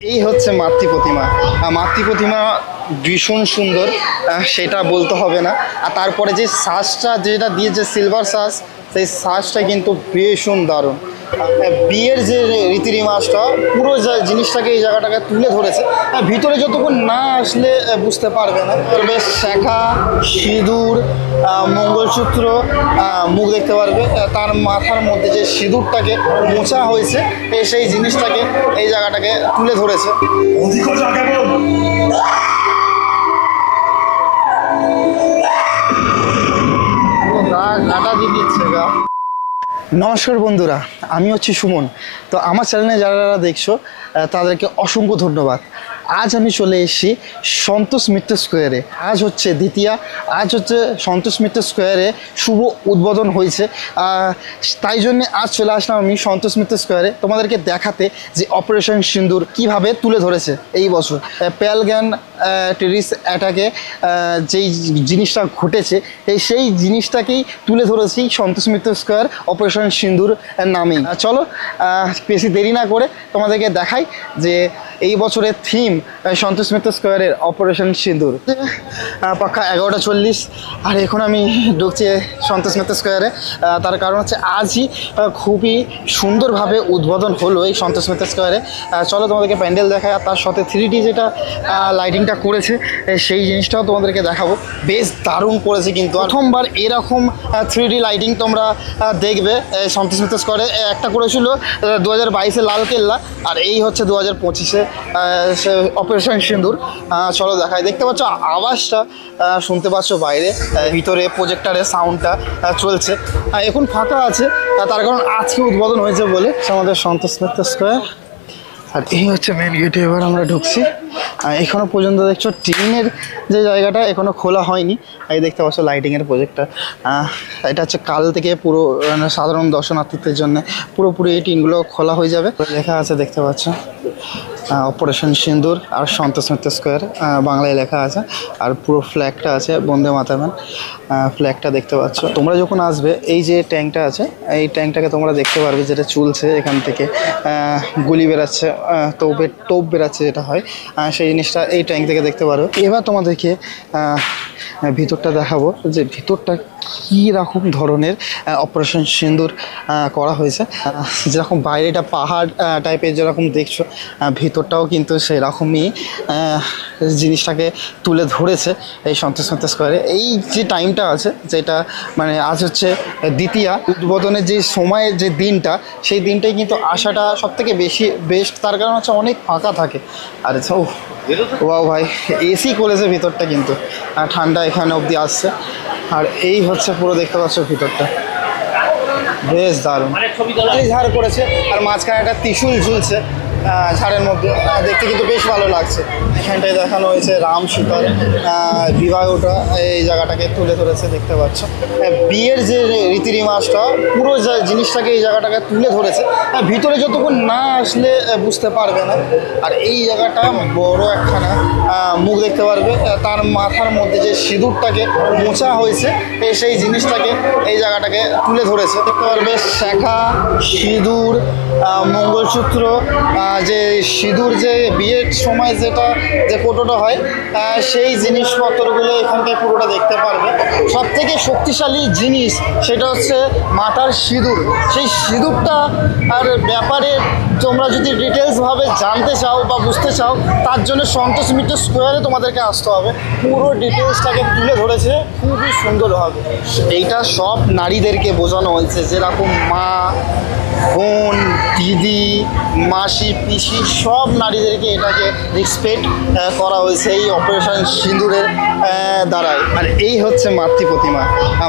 এই হচ্ছে মাতৃ প্রতিমা। মাতৃ প্রতিমা ভীষণ সুন্দর, সেটা বলতে হবে না। আর তারপরে যে সাজটা যেটা দিয়েছে সিলভার সাজ, সেই সাজটা কিন্তু ভীষণ দারুণ। বিয়ের যে রীতি রেওয়াজটা পুরো জিনিসটাকে এই জায়গাটাকে তুলে ধরেছে। ভিতরে যতক্ষণ না আসলে বুঝতে পারবে না। বেশ শাখা, সিঁদুর, মঙ্গলসূত্র, মুখ দেখতে পারবে। তার মাথার মধ্যে যে সিঁদুরটাকে মোছা হয়েছে, সেই জিনিসটাকে এই জায়গাটাকে তুলে ধরেছে। গাটা দিয়ে দিচ্ছে গা। নমস্কার বন্ধুরা, আমি হচ্ছি সুমন। তো আমার চ্যানেলে যারা যারা দেখছো তাদেরকে অসংখ্য ধন্যবাদ। আজ আমি চলে এসেছি সন্তোষ মিত্র স্কোয়ারে। আজ হচ্ছে দ্বিতীয়া, আজ হচ্ছে সন্তোষ মিত্র স্কোয়ারে শুভ উদ্বোধন হয়েছে। তাই জন্যে আজ চলে আসলাম আমি সন্তোষ মিত্র স্কোয়ারে তোমাদেরকে দেখাতে যে অপারেশন সিন্দুর কিভাবে তুলে ধরেছে এই বছর। পেহেলগাম টেরিস অ্যাটাকে যেই জিনিসটা ঘটেছে সেই জিনিসটাকেই তুলে ধরেছি সন্তোষ মিত্র স্কোয়ার অপারেশন সিন্দুর নামেই। চলো বেশি দেরি না করে তোমাদেরকে দেখাই যে এই বছরের থিম সন্তোষ মিত্র স্কোয়ারের অপারেশন সিন্দুর। পাক্কা 11:40 আর এখন আমি ঢুকছি সন্তোষ মিত্র স্কোয়ারে। তার কারণ হচ্ছে আজই খুবই সুন্দরভাবে উদ্বোধন হলো এই সন্তোষ মিত্র স্কোয়ারে। চলো তোমাদেরকে প্যান্ডেল দেখায়, আর তার সাথে 3D যেটা লাইটিংটা করেছে সেই জিনিসটাও তোমাদেরকে দেখাবো। বেশ দারুণ করেছে, কিন্তু প্রথমবার এরকম 3D লাইটিং তোমরা দেখবে সন্তোষ মিত্র স্কোয়ারে। একটা করেছিল 2022-এ লালকেল্লা, আর এই হচ্ছে 2025-এ অপারেশন সিন্দুর। চলো দেখাই। দেখতে পাচ্ছ আওয়াজটা, শুনতে পাচ্ছ বাইরে, ভিতরে প্রজেক্টারের সাউন্ডটা চলছে। এখন ফাঁকা আছে, তার কারণ আজকে উদ্বোধন হয়েছে বলে আমাদের সন্তোষ মিত্র স্কোয়ার। আর এই হচ্ছে মেন গেটে এবার আমরা ঢুকছি। এখনও পর্যন্ত দেখছো টিনের যে জায়গাটা এখনও খোলা হয়নি। এই দেখতে পাচ্ছ লাইটিংয়ের প্রজেক্টটা। এটা হচ্ছে কাল থেকে পুরো সাধারণ দর্শনার্থীদের জন্য পুরোপুরি এই টিনগুলো খোলা হয়ে যাবে। লেখা আছে দেখতে পাচ্ছ অপারেশন সিন্দুর আর সন্তোষ মিত্র স্কোয়ার বাংলায় লেখা আছে। আর পুরো ফ্ল্যাগটা আছে বন্দে মাতরম ফ্ল্যাগটা দেখতে পাচ্ছ। তোমরা যখন আসবে এই যে ট্যাঙ্কটা আছে, এই ট্যাঙ্কটাকে তোমরা দেখতে পারবে যেটা চুলছে এখান থেকে গুলি বেরাচ্ছে, টোপ বেরাচ্ছে যেটা হয়, সেই জিনিসটা এই ট্যাঙ্ক থেকে দেখতে পারো। এবার তোমাদেরকে ভিতরটা দেখাবো যে ভিতরটা কী রকম ধরনের অপারেশন সিন্দুর করা হয়েছে। যেরকম বাইরেটা পাহাড় টাইপের যেরকম দেখছো, ভিতরটাও কিন্তু সেরকমই জিনিসটাকে তুলে ধরেছে এই সন্তোষ মিত্র স্কোয়ারে। এই যে টাইমটা আছে, যেটা মানে আজ হচ্ছে দ্বিতীয়া, উদ্বোধনের যে সময়ের যে দিনটা, সেই দিনটাই কিন্তু আসাটা সবথেকে বেস্ট। তার কারণ হচ্ছে অনেক ফাঁকা থাকে। আর ওয়াও ভাই, এসি করেছে ভিতরটা, কিন্তু ঠান্ডা এখানে অবধি আসছে। আর এই হচ্ছে পুরো দেখতে পাচ্ছ ভিতরটা বেশ দারুণ ঝাড় করেছে। আর মাঝখানে একটা ত্রিশূল ঝুলছে ঝাড়ের মধ্যে, দেখতে কিন্তু বেশ ভালো লাগছে। এখানটায় দেখানো হয়েছে রাম সীতার বিবাহটা, এই জায়গাটাকে তুলে ধরেছে দেখতে পাচ্ছ। বিয়ের যে রীতি রেওয়াজটা পুরো জিনিসটাকে এই জায়গাটাকে তুলে ধরেছে। ভিতরে যতক্ষণ না আসলে বুঝতে পারবে না। আর এই জায়গাটা বড় একখানা মুখ দেখতে পারবে। তার মাথার মধ্যে যে সিঁদুরটাকে মোছা হয়েছে সেই জিনিসটাকে এই জায়গাটাকে তুলে ধরেছে দেখতে পারবে। শাখা, সিঁদুর, মঙ্গলসূত্র, যে সিঁদুর যে বিয়ের সময় যেটা যে কোটোটা হয়, সেই জিনিসপত্রগুলো এখানটায় পুরোটা দেখতে পারবে। সব থেকে শক্তিশালী জিনিস সেটা হচ্ছে মাথার সিঁদুর। সেই সিঁদুরটা আর ব্যাপারে তোমরা যদি ডিটেলসভাবে জানতে চাও বা বুঝতে চাও, তার জন্য সন্তোষ মিত্র স্কোয়ারে তোমাদেরকে আসতে হবে। পুরো ডিটেলসটাকে তুলে ধরেছে খুবই সুন্দরভাবে। এইটা সব নারীদেরকে বোঝানো হয়েছে, যেরকম মা, বোন, দিদি, মাসি, পিসি, সব নারীদেরকে এটাকে রেসপেক্ট করা হয়েছে এই অপারেশন সিঁদুরের দ্বারাই। আর এই হচ্ছে মাতৃ প্রতিমা।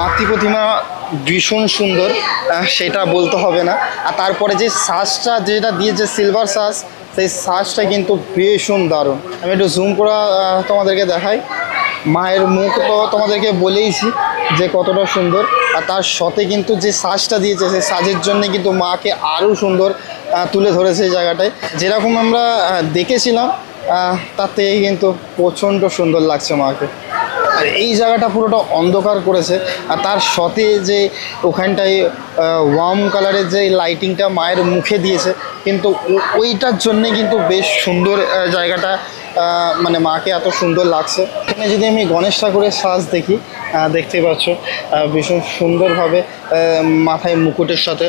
মাতৃ প্রতিমা ভীষণ সুন্দর, সেটা বলতে হবে না। আর তারপরে যে সাজটা যেটা দিয়েছে সিলভার সাজ, সেই সাজটা কিন্তু ভীষণ দারুণ। আমি একটু জুম করে তোমাদেরকে দেখাই। মায়ের মুখ তো তোমাদেরকে বলেইছি যে কতটা সুন্দর, আর তার সাথে কিন্তু যে সাজটা দিয়েছে সেই সাজের জন্য কিন্তু মাকে আরও সুন্দর তুলে ধরেছে এই জায়গাটায়। যেরকম আমরা দেখেছিলাম তার থেকে কিন্তু প্রচণ্ড সুন্দর লাগছে মাকে। আর এই জায়গাটা পুরোটা অন্ধকার করেছে। আর তার সাথে যে ওখানটায় ওয়ার্ম কালারের যে লাইটিংটা মায়ের মুখে দিয়েছে, কিন্তু ওইটার জন্যে কিন্তু বেশ সুন্দর জায়গাটা, মানে মাকে এত সুন্দর লাগছে। এখানে যদি আমি গণেশ ঠাকুরের সাজ দেখি, দেখতেই পাচ্ছ ভীষণ সুন্দরভাবে মাথায় মুকুটের সাথে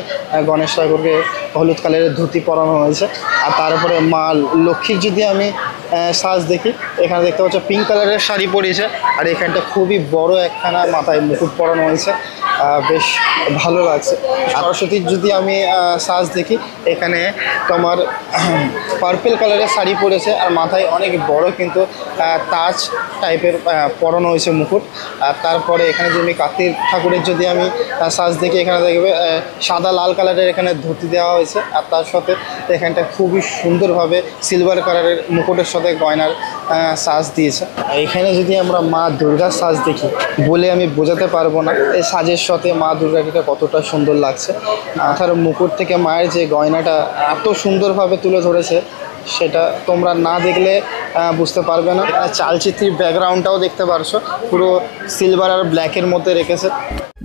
গণেশ ঠাকুরকে হলুদ কালারের ধুতি পরানো হয়েছে। আর তারপরে মা লক্ষ্মীর যদি আমি সাজ দেখি, এখানে দেখতে পাচ্ছ পিঙ্ক কালারের শাড়ি পরিয়েছে, আর এখানটা খুবই বড় একখানা মাথায় মুকুট পরানো হয়েছে, বেশ ভালো লাগছে। সরস্বতীর যদি আমি সাজ দেখি, এখানে তোমার পার্পেল কালারের শাড়ি পরেছে আর মাথায় অনেক বড় কিন্তু তাজ টাইপের পরানো হয়েছে মুকুট। আর তারপরে এখানে যদি আমি কার্তিক ঠাকুরের যদি আমি সাজ দেখি, এখানে দেখবে সাদা লাল কালারের এখানে ধুতি দেওয়া হয়েছে, আর তার সাথে এখানটা খুবই সুন্দরভাবে সিলভার কালারের মুকুটের সাথে গয়নার সাজ দিয়েছে। এখানে যদি আমরা মা দুর্গার সাজ দেখি, বলে আমি বোঝাতে পারবো না এই সাজের সাথে মা দুর্গাকে কতটা সুন্দর লাগছে। মাথার মুকুট থেকে মায়ের যে গয়নাটা এত সুন্দরভাবে তুলে ধরেছে, সেটা তোমরা না দেখলে বুঝতে পারবে না। চালচিত্রির ব্যাকগ্রাউন্ডটাও দেখতে পারছো, পুরো সিলভার আর ব্ল্যাকের মধ্যে রেখেছে।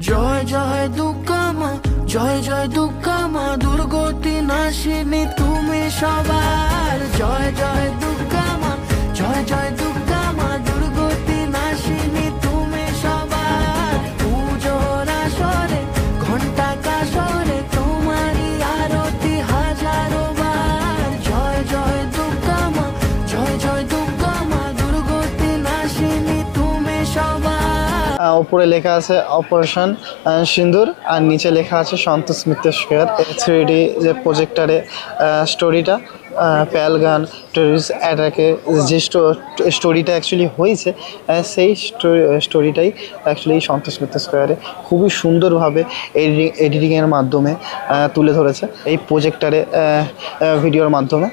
জয় জয় দুর্গা মা, জয় জয় দুর্গা মা, দুর্গতি নাশিনী তুমি সবার। জয় জয় দুর্গা মা, জয় জয় দুর্গা মা, দুর্গতি নাশিনী তুমি সবার। পুজোর আসরে ঘন্টা কাসরে তোমারই আরতি হাজারো বার। জয় জয় দুর্গা মা, জয় জয় দুর্গা মা, দুর্গতি নাশিনী তুমি সবার। উপরে লেখা আছে অপারেশন সিন্দুর, আর নিচে লেখা আছে সন্তোষ মিত্র স্কোয়ার। 3D যে প্রজেক্টারে স্টোরিটা পেহেলগাম টেররিস্ট অ্যাটাকে যে স্টোরিটা অ্যাকচুয়ালি হয়েছে, সেই স্টোরিটাই অ্যাকচুয়ালি সন্তোষ মিত্র স্কোয়ারে খুবই সুন্দরভাবে এডিটিংয়ের মাধ্যমে তুলে ধরেছে এই প্রজেক্টারে ভিডিওর মাধ্যমে।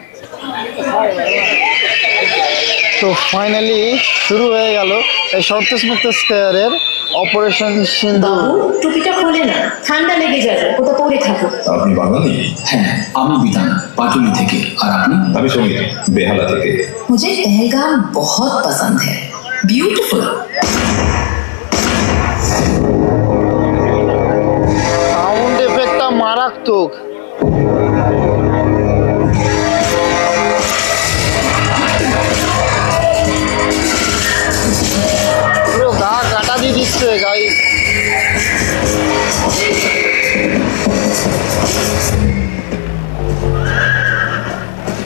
তো ফাইনালি শুরু হয়ে গেল এই সন্তোষ মিত্র স্কোয়ারের অপারেশন সিন্দুর। টুপিটা খুলে না, ঠান্ডা লেগে যাবে, ওটা পরে থাকো। আপনি বাঙালি? হ্যাঁ, আমি বিধান পাটুলি থেকে। আর আপনি? আমি সমীর, বেহালা থেকে। मुझे पहलगाम बहुत पसंद है, ब्यूटीफुल। সাউন্ড এফেক্টটা মারাত্মক। পুরো গা কাটা দিয়ে দিচ্ছে গাই।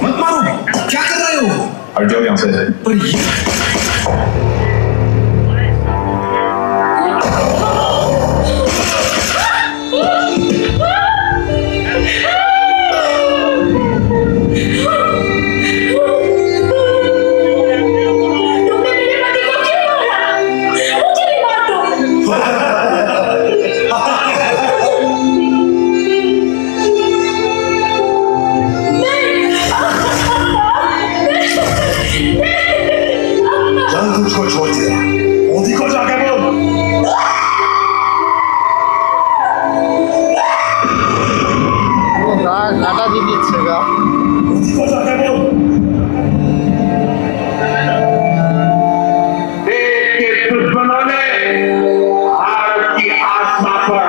मत मारो, क्या कर रहे हो? हट जाओ यहाँ से। पर ये तुमने मेरे पति को क्यों मारा? मुझे भी मार दो। चल तुझको छोड़ दिया, मोदी को जाके बोल। পুরো গা কাটা দিয়ে দিচ্ছে গা। मोदी को जाके बोल। देश के दुश्मनों ने भारत की आत्मा पर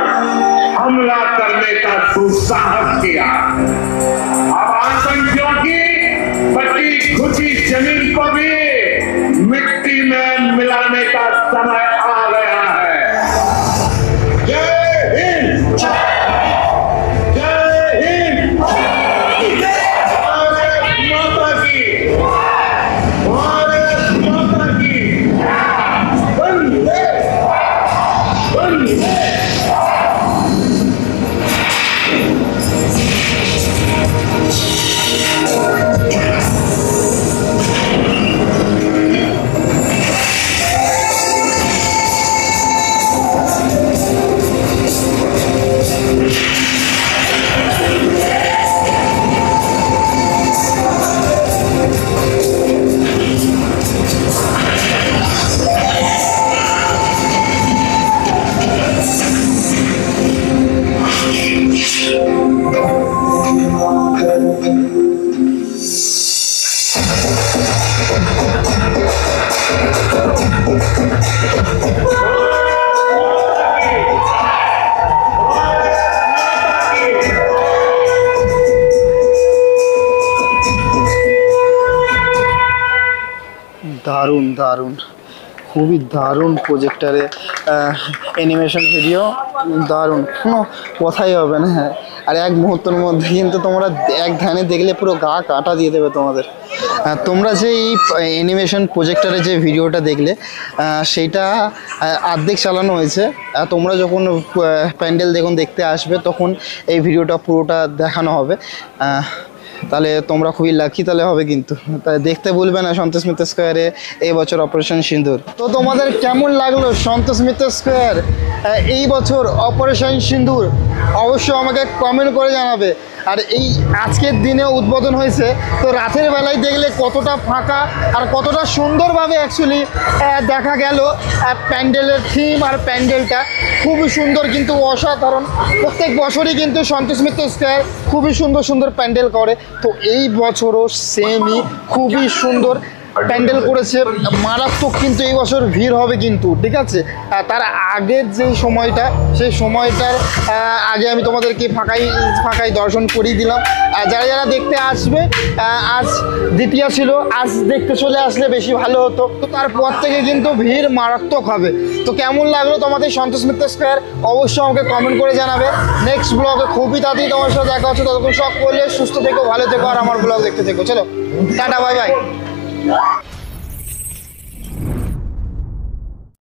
हमला करने का दुस्साहस किया। अब आतंकियों की बची खुची जमीन को भी मिट्टी में मिलाने का समय आ गया है। जय हिंद, जय हिंद, भारत माता की, भारत माता की, वंदे वंदे। দারুণ দারুণ, খুবই দারুণ প্রজেক্টারে অ্যানিমেশন ভিডিও, দারুণ, কোনো কথাই হবে না। হ্যাঁ, আর এক মুহূর্তের মধ্যে কিন্তু তোমরা এক ধ্যানে দেখলে পুরো গা কাটা দিয়ে দেবে তোমাদের। তোমরা যে এই অ্যানিমেশন প্রজেক্টারে যে ভিডিওটা দেখলে সেইটা অর্ধেক চালানো হয়েছে। তোমরা যখন প্যান্ডেল দেখতে আসবে তখন এই ভিডিওটা পুরোটা দেখানো হবে। তাহলে তোমরা খুবই লাকি তাহলে হবে, কিন্তু তাই দেখতে ভুলবে না সন্তোষ মিত্র স্কোয়ারে এই বছর অপারেশন সিঁদুর। তো তোমাদের কেমন লাগলো সন্তোষ মিত্র স্কোয়ার এই বছর অপারেশন সিঁদুর? অবশ্যই আমাকে কমেন্ট করে জানাবে। আর এই আজকের দিনে উদ্বোধন হয়েছে, তো রাতের বেলায় দেখলে কতটা ফাঁকা আর কতটা সুন্দরভাবে অ্যাকচুয়ালি দেখা গেল। প্যান্ডেলের থিম আর প্যান্ডেলটা খুবই সুন্দর, কিন্তু অসাধারণ। প্রত্যেক বছরই কিন্তু সন্তোষ মিত্র স্কোয়ার খুবই সুন্দর সুন্দর প্যান্ডেল করে, তো এই বছরও সেমই খুবই সুন্দর প্যান্ডেল করেছে, মারাত্মক। কিন্তু এই বছর ভিড় হবে কিন্তু, ঠিক আছে? তার আগের যে সময়টা, সেই সময়টার আগে আমি তোমাদেরকে ফাঁকাই দর্শন করিয়ে দিলাম। যারা যারা দেখতে আসবে, আজ দ্বিতীয় ছিল, আজ দেখতে চলে আসলে বেশি ভালো হতো। তো তারপর থেকে কিন্তু ভিড় মারাত্মক হবে। তো কেমন লাগলো তোমাদের সন্তোষ মিত্র স্কোয়ার অবশ্যই আমাকে কমেন্ট করে জানাবে। নেক্সট ব্লগে খুবই তাড়াতাড়ি তোমার সাথে দেখা হচ্ছে। ততক্ষণ সব করলে সুস্থ থেকো, ভালো থেকো, আর আমার ব্লগ দেখতে থেকো। চলো টাটা, বাই বাই।